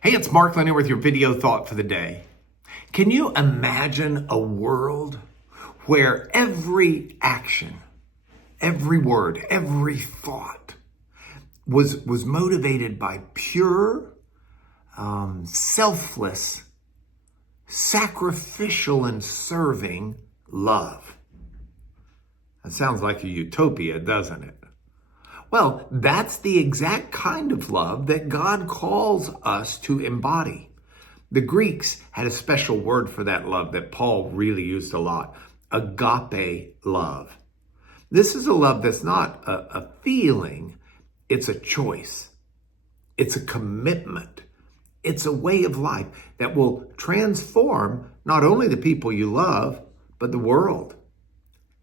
Hey, it's Mark Lanier with your video thought for the day. Can you imagine a world where every action, every word, every thought was motivated by pure, selfless, sacrificial, and serving love? That sounds like a utopia, doesn't it? Well, that's the exact kind of love that God calls us to embody. The Greeks had a special word for that love that Paul really used a lot: agape love. This is a love that's not a feeling, it's a choice. It's a commitment. It's a way of life that will transform not only the people you love, but the world,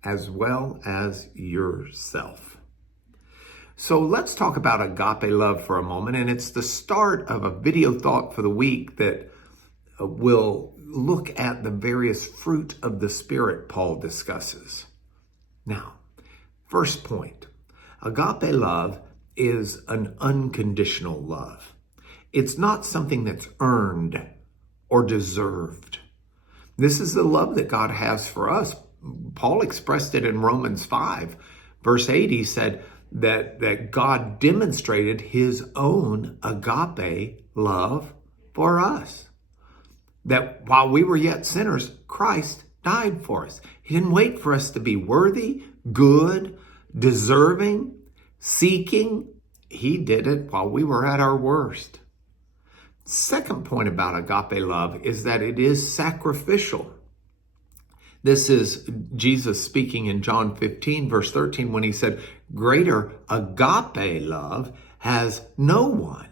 as well as yourself. So let's talk about agape love for a moment, and it's the start of a video thought for the week that will look at the various fruit of the Spirit Paul discusses. Now, first point, agape love is an unconditional love. It's not something that's earned or deserved. This is the love that God has for us. Paul expressed it in Romans 5, verse 8. He said that God demonstrated his own agape love for us. That while we were yet sinners, Christ died for us. He didn't wait for us to be worthy, good, deserving, seeking. He did it while we were at our worst. Second point about agape love is that it is sacrificial. This is Jesus speaking in John 15, verse 13, when he said, "Greater agape love has no one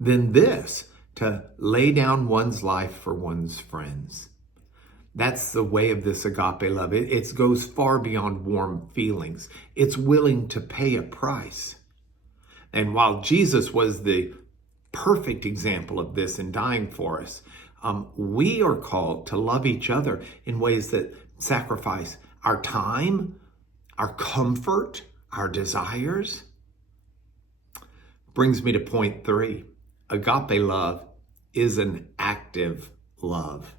than this, to lay down one's life for one's friends." That's the way of this agape love. It goes far beyond warm feelings. It's willing to pay a price. And while Jesus was the perfect example of this in dying for us, we are called to love each other in ways that sacrifice our time, our comfort, our desires. Brings me to point 3. Agape love is an active love.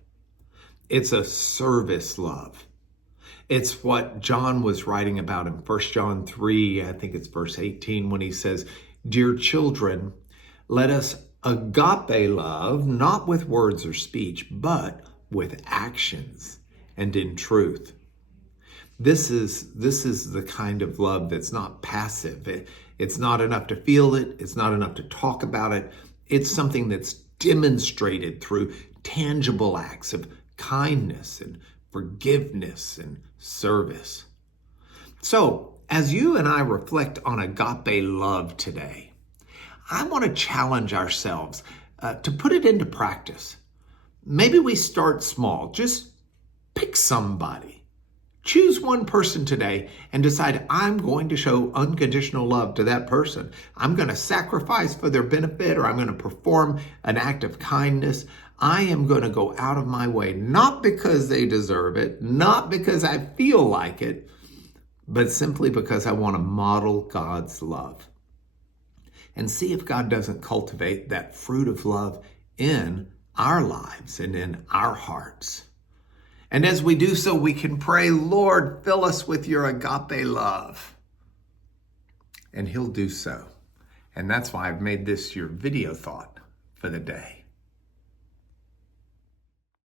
It's a service love. It's what John was writing about in 1 John 3, I think it's verse 18, when he says, "Dear children, let us agape love, not with words or speech, but with actions and in truth." This is the kind of love that's not passive. It's not enough to feel it. It's not enough to talk about it. It's something that's demonstrated through tangible acts of kindness and forgiveness and service. So, as you and I reflect on agape love today, I want to challenge ourselves to put it into practice. Maybe we start small. Just pick somebody. Choose one person today and decide, I'm going to show unconditional love to that person. I'm going to sacrifice for their benefit, or I'm going to perform an act of kindness. I am going to go out of my way, not because they deserve it, not because I feel like it, but simply because I want to model God's love. And see if God doesn't cultivate that fruit of love in our lives and in our hearts. And as we do so, we can pray, "Lord, fill us with your agape love." And he'll do so. And that's why I've made this your video thought for the day.